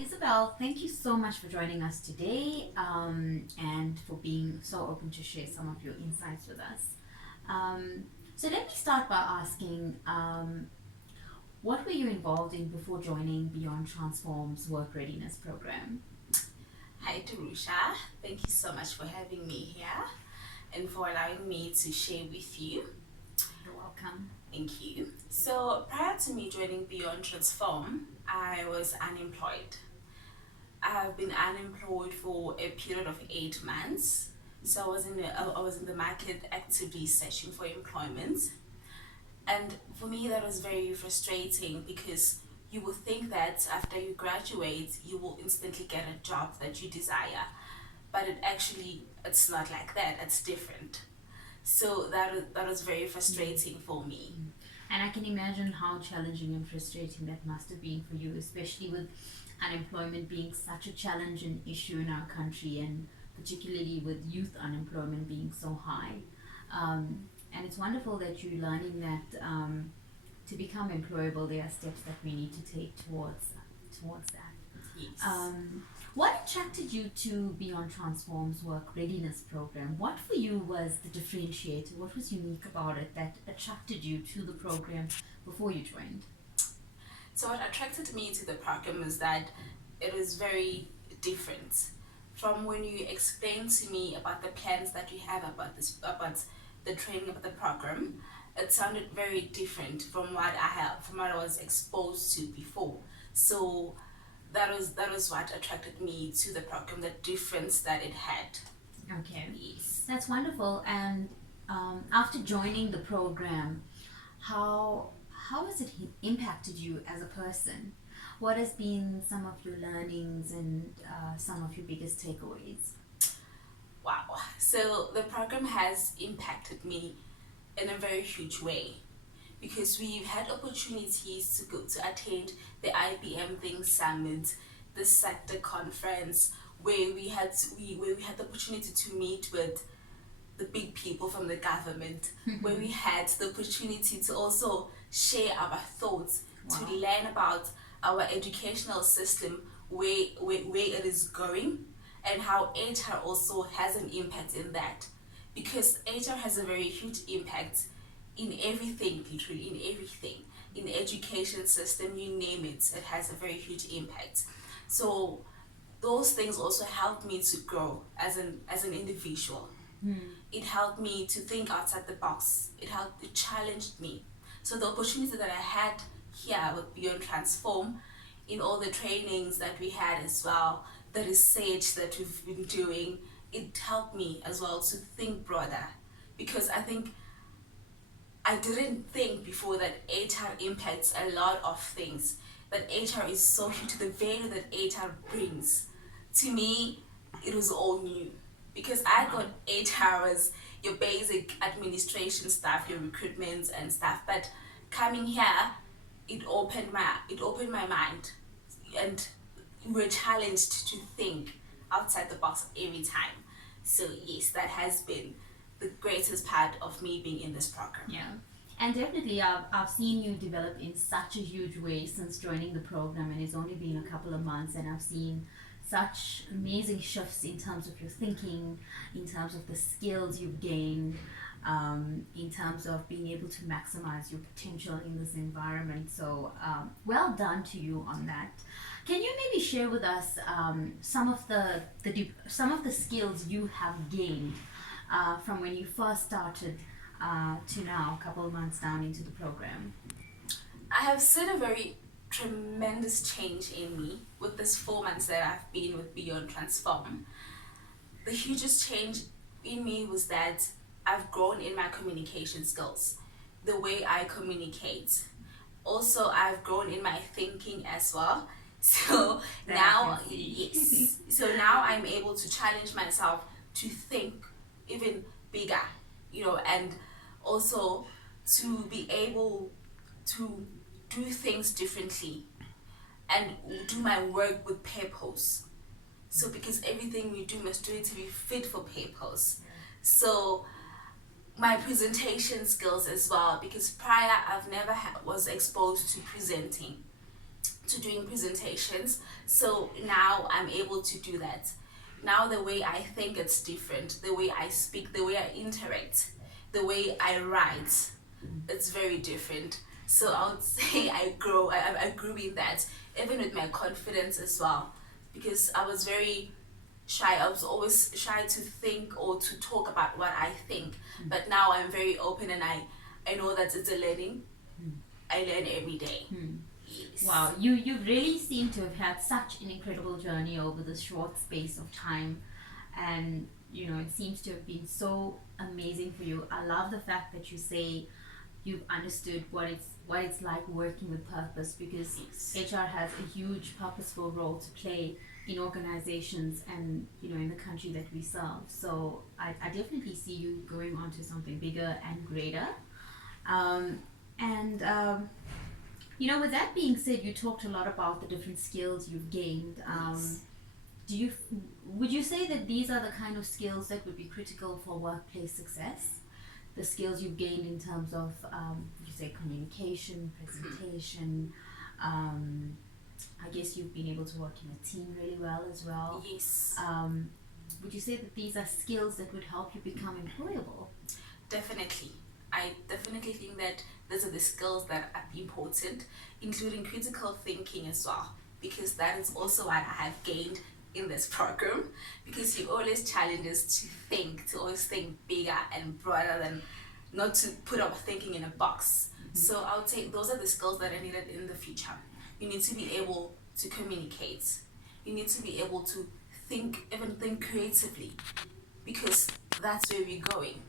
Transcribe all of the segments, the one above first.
Isabel, thank you so much for joining us today and for being so open to share some of your insights with us. So let me start by asking, what were you involved in before joining Beyond Transform's Work Readiness Program? Hi Dirusha, thank you so much for having me here and for allowing me to share with you. You're welcome. Thank you. So prior to me joining Beyond Transform, I was unemployed. I have been unemployed for a period of 8 months. So I was in the market actively searching for employment. And for me, that was very frustrating because you would think that after you graduate, you will instantly get a job that you desire. But it's not like that, it's different. So that was very frustrating for me. And I can imagine how challenging and frustrating that must have been for you, especially with unemployment being such a challenge and issue in our country, and particularly with youth unemployment being so high. And it's wonderful that you're learning that to become employable, there are steps that we need to take towards that. Yes. What attracted you to Beyond Transform's Work Readiness Program? What for you was the differentiator? What was unique about it that attracted you to the program before you joined? So what attracted me to the program is that it is very different from when you explained to me about the plans that you have about the training of the program. It sounded very different from what I was exposed to before. So that was what attracted me to the program, the difference that it had. Okay, Yes. that's wonderful. And after joining the program, how has it impacted you as a person? What has been some of your learnings and some of your biggest takeaways? Wow. So the program has impacted me in a very huge way because we've had opportunities to attend the IBM Think Summit, the sector conference, where where we had the opportunity to meet with the big people from the government, where we had the opportunity to also share our thoughts, to Wow. learn about our educational system, where it is going, and how HR also has an impact in that. Because HR has a very huge impact in everything, literally in everything. In the education system, you name it, it has a very huge impact. So those things also helped me to grow as an individual. It helped me to think outside the box. It challenged me. So the opportunity that I had here with Beyond Transform, in all the trainings that we had as well, the research that we've been doing, it helped me as well to think broader. Because I think I didn't think before that HR impacts a lot of things. That HR is so huge, the value that HR brings. To me, it was all new because I thought HR was your basic administration stuff, your recruitment and stuff. But coming here, it opened my mind, and we're challenged to think outside the box every time. So yes, that has been the greatest part of me being in this program. Yeah. And definitely, I've seen you develop in such a huge way since joining the program, and it's only been a couple of months, and I've seen such amazing shifts in terms of your thinking, in terms of the skills you've gained, in terms of being able to maximize your potential in this environment. So, well done to you on that. Can you maybe share with us some of the skills you have gained from when you first started to now, a couple of months down into the program? I have seen a very tremendous change in me with this 4 months that I've been with Beyond Transform. The hugest change in me was that I've grown in my communication skills, the way I communicate. Also, I've grown in my thinking as well. So That I now, can see. yes. So now I'm able to challenge myself to think even bigger, and also to be able to do things differently and do my work with purpose. So because everything we do must do it to be fit for purpose. So my presentation skills as well, because prior I've never was exposed to presenting. to doing presentations. So now I'm able to do that. Now the way I think it's different, the way I speak, the way I interact, the way I write, it's very different. So I would say I grew in that, even with my confidence as well, because I was very shy. I was always shy to think or to talk about what I think. But now I'm very open, and I know that it's a learning. I learn every day. Yes. Wow, you really seem to have had such an incredible journey over this short space of time, and it seems to have been so amazing for you. I love the fact that you say you've understood what it's like working with purpose, because Yes. HR has a huge purposeful role to play in organizations and in the country that we serve. So I definitely see you going on to something bigger and greater. And with that being said, you talked a lot about the different skills you've gained. Yes. Do you would you say that these are the kind of skills that would be critical for workplace success? The skills you've gained in terms of, would you say, communication, presentation. I guess you've been able to work in a team really well as well. Yes. Would you say that these are skills that would help you become employable? Definitely. I definitely think that those are the skills that are important, including critical thinking as well, because that is also what I have gained in this program. Because you always challenge us to always think bigger and broader than not to put our thinking in a box. So I would say those are the skills that are needed in the future. You need to be able to communicate. You need to be able to even think creatively, because that's where we're going.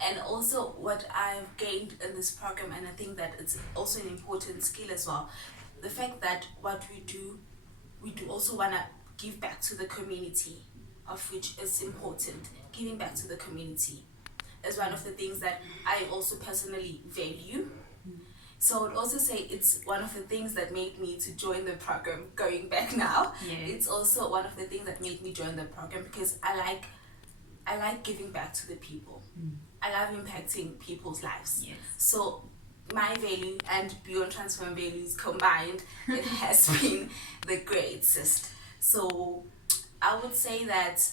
And also what I've gained in this program, and I think that it's also an important skill as well, the fact that what we do also want to give back to the community, of which is important. Giving back to the community is one of the things that I also personally value. So I would also say it's one of the things that made me to join the program. Going back now, Yeah. it's also one of the things that made me join the program, because I like giving back to the people. I love impacting people's lives. Yes. So my value and Beyond Transform values combined, it has been the greatest. So I would say that,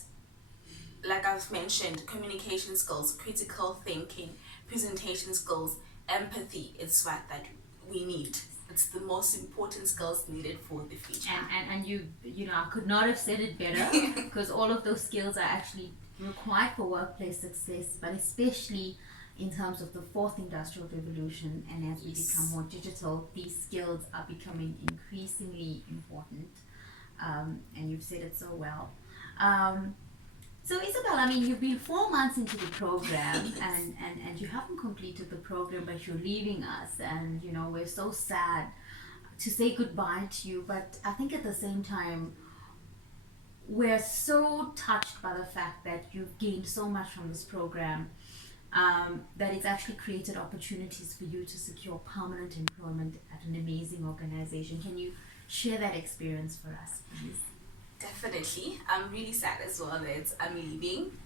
like I've mentioned, communication skills, critical thinking, presentation skills, empathy, it's what that we need. It's the most important skills needed for the future. And I could not have said it better, because all of those skills are actually required for workplace success, but especially in terms of the fourth industrial revolution, and as we become more digital, these skills are becoming increasingly important. And you've said it so well. So Isabel, I mean, you've been 4 months into the program, and you haven't completed the program, but you're leaving us, and we're so sad to say goodbye to you. But I think at the same time, we're so touched by the fact that you've gained so much from this program, that it's actually created opportunities for you to secure permanent employment at an amazing organization. Can you share that experience for us, please? Definitely. I'm really sad as well that I'm leaving,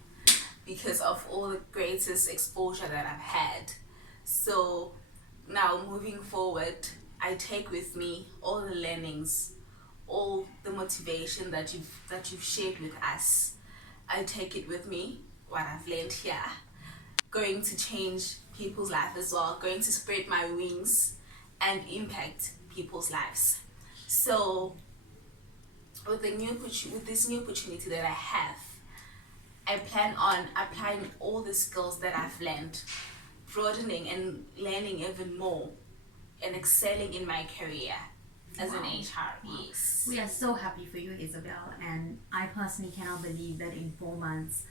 because of all the greatest exposure that I've had. So now moving forward, I take with me all the learnings, all the motivation that you've shared with us. I take it with me, what I've learned here. Going to change people's life as well, going to spread my wings and impact people's lives. So with this new opportunity that I have, I plan on applying all the skills that I've learned, broadening and learning even more, and excelling in my career as an HR. Yes. We are so happy for you, Isabel, and I personally cannot believe that in 4 months,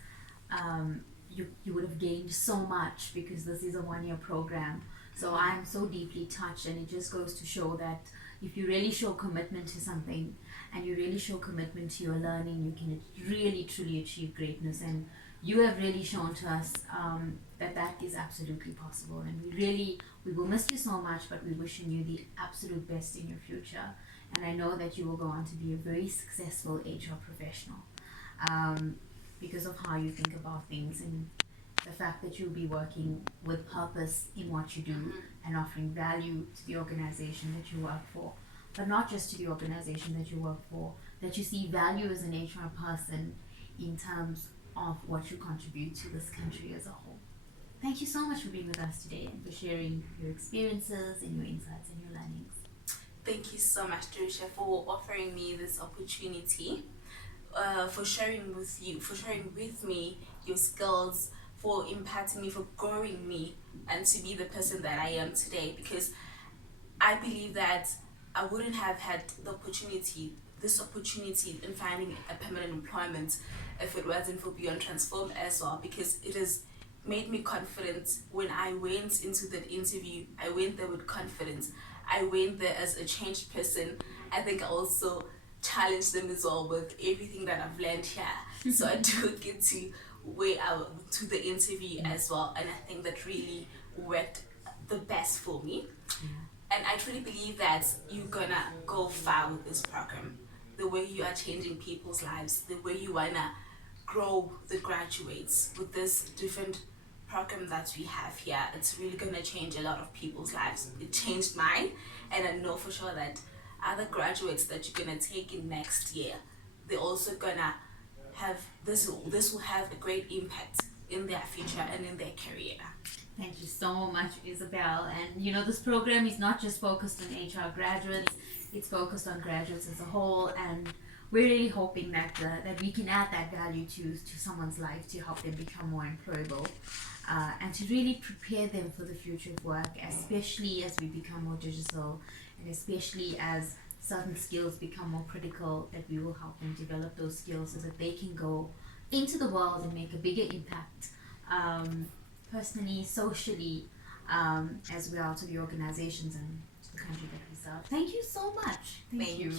you would have gained so much, because this is a 1-year program. So I'm so deeply touched, and it just goes to show that if you really show commitment to something, and you really show commitment to your learning, you can really truly achieve greatness. And you have really shown to us that is absolutely possible. And we will miss you so much, but we're wishing you the absolute best in your future. And I know that you will go on to be a very successful HR professional, because of how you think about things, and the fact that you'll be working with purpose in what you do, and offering value to the organization that you work for. but not just to the organization that you work for, that you see value as an HR person in terms of what you contribute to this country as a whole. Thank you so much for being with us today and for sharing your experiences and your insights and your learnings. Thank you so much, Dirusha, for offering me this opportunity, for sharing with me your skills, for impacting me, for growing me, and to be the person that I am today. Because I believe that I wouldn't have had this opportunity in finding a permanent employment if it wasn't for Beyond Transform as well, because it has made me confident. When I went into that interview, I went there with confidence. I went there as a changed person. I think I also challenged them as well with everything that I've learned here. So I do get to way out to the interview as well, and I think that really worked the best for me. And I truly believe that you're gonna go far with this program. The way you are changing people's lives, the way you wanna grow the graduates with this different program that we have here, it's really gonna change a lot of people's lives. It changed mine, and I know for sure that other graduates that you're gonna take in next year, they're also gonna have this. This will have a great impact in their future and in their career. Thank you so much, Isabel. And you know, this program is not just focused on HR graduates, it's focused on graduates as a whole. And we're really hoping that that we can add that value to someone's life to help them become more employable and to really prepare them for the future of work, especially as we become more digital and especially as certain skills become more critical, that we will help them develop those skills so that they can go into the world and make a bigger impact. Personally, socially, as well to the organizations and to the country that we serve. Thank you so much. Thank you.